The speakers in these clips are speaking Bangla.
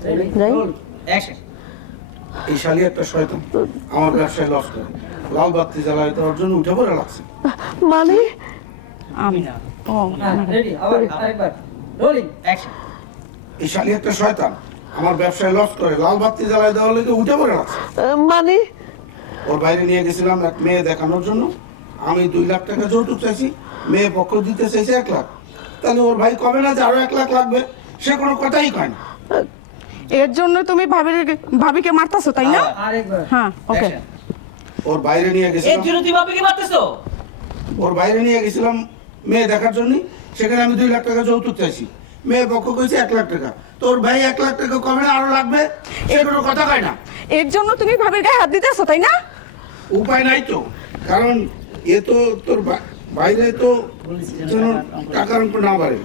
যাই। এই শালি একটা শয়তান। আমার ব্যবসায় লস করে। লাল বাতি জ্বালায় দেওয়ার জন্য উঠে পড়ে লাগছে। মানে? আমি না। ও রেডি আবার আরেকবার রোলিং অ্যাকশন এই শালি একটা শয়তান। আমার ব্যবসায় লস করে। লাল বাতি জ্বালায় দেওয়ার লেগে উঠে পড়ে লাগছে। মানে? ওর বাইরে নিয়ে গেছিলাম এক মেয়ে দেখানোর জন্য। আমি দুই লাখ টাকা যৌতুক চাইছি। মেয়ে পক্ষ দিতে চাইছে এক লাখ। তাহলে ওর ভাই কবে না যে আরও এক লাখ লাগবে সে কোনো কথাই কয় না। এর জন্য তুমি ভাবির ভাবিকে মারতাছো তাই না? আরেকবার। হ্যাঁ ওকে ওর বাইরে নিয়ে গেছিলাম। এর জন্য তুই বাবাকে মারতেছো? ওর বাইরে নিয়ে গেছিলাম মেয়ে দেখার জন্য। সেখানে আমি দুই লাখ টাকা যৌতুক চাইছি। মেয়ে পক্ষ কইছে এক লাখ টাকা। তোর ভাই এক লাখ টাকা কবে না আরও লাগবে? সে কোনো কথা কয় না। এর জন্য তুমি ভাবির গায়ে হাত দিতেছো তাই না? উপায় নাই তো। কারণ এ তো তোর বাইরে তো টাকার অঙ্ক না বাড়ে।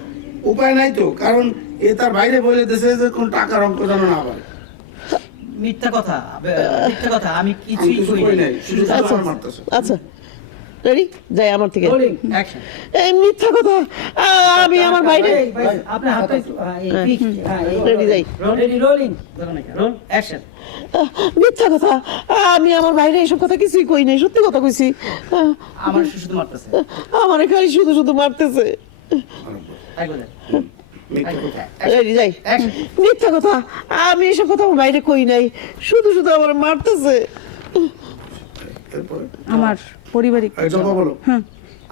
উপায় নাই তো। কারণ এ তার বাইরে বলে দেশে যে কোন টাকার অঙ্ক যেন না বাড়ে মিথ্যা কথা মিথ্যা কথা আমি কিছুই কই নাই। শুধু আচ্ছা মারতেছে। আচ্ছা রেডি? যাই আমার থেকে। এই মিথ্যা কথা আমি আমার বাইরে। আপনার হাতে একটু হ্যাঁ, Ready, যাই। Ready, rolling. রোল অ্যাকশন মিথ্যা কথা আমি আমার বাইরে এসব কথা কিছুই কই নাই সত্যি কথা কইছি। আমার শুধু মারতেছে। আমার খালি শুধু শুধু মারতেছে। মিথ্যে কথা। আমি এসব কথা বাইরে কই নাই। শুধু শুধু আমার মারতেছে। আমার পারিবারিক হ্যাঁ।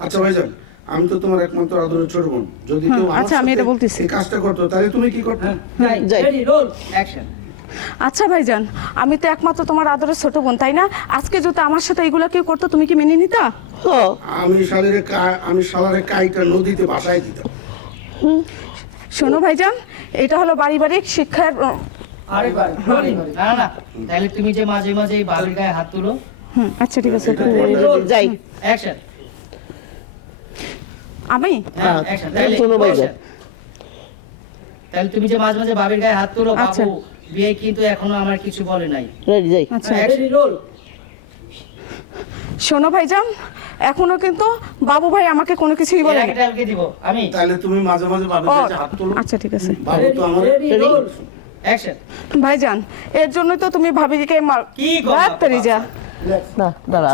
আচ্ছা ভাইজান আমি তো তোমার একমাত্র আদরের ছোট বোন। যদি হ্যাঁ, কেউ আচ্ছা, আমি এটা বলতেছি। কাজটা করতো তাহলে তুমি কি করতে। রেডি রোল অ্যাকশন আচ্ছা ভাইজান আমি তো একমাত্র তোমার আদরের ছোট বোন তাই না? আজকে যদি আমার সাথে এগুলো কেউ করতো তুমি কি মেনে নিতা? আমি শালের আমি শালারে কাইটা নদীতে ভাসায় দিতাম। শোনো ভাইজান এটা হলো পারিবারিক শিক্ষার রোলিং না না তাহলে তুমি যে মাঝে মাঝে এই বাবির গায়ে হাত তুলো। হুম আচ্ছা ঠিক আছে roll. যাই। অ্যাকশন। আমি? হ্যাঁ আচ্ছা, তাহলে শোনো ভাইজান। তাহলে তুমি যে মাঝে মাঝে বাবির গায়ে হাত তুলো আচ্ছা। বাবু বিয়ে কিন্তু এখনও আমার কিছু বলে নাই। রেডি যাই। আচ্ছা। Ready roll. শোনো ভাইজান এখনও কিন্তু বাবু ভাই আমাকে কোনো কিছুই বলে না আমি। তাহলে তুমি মাঝে মাঝে বাবু হাত তোলো। আচ্ছা ঠিক আছে। বাবু তো আমার অ্যাকশন ভাইজান এর জন্য তো তুমি ভাবি ভাবিকে মার কি যা। না দাঁড়া।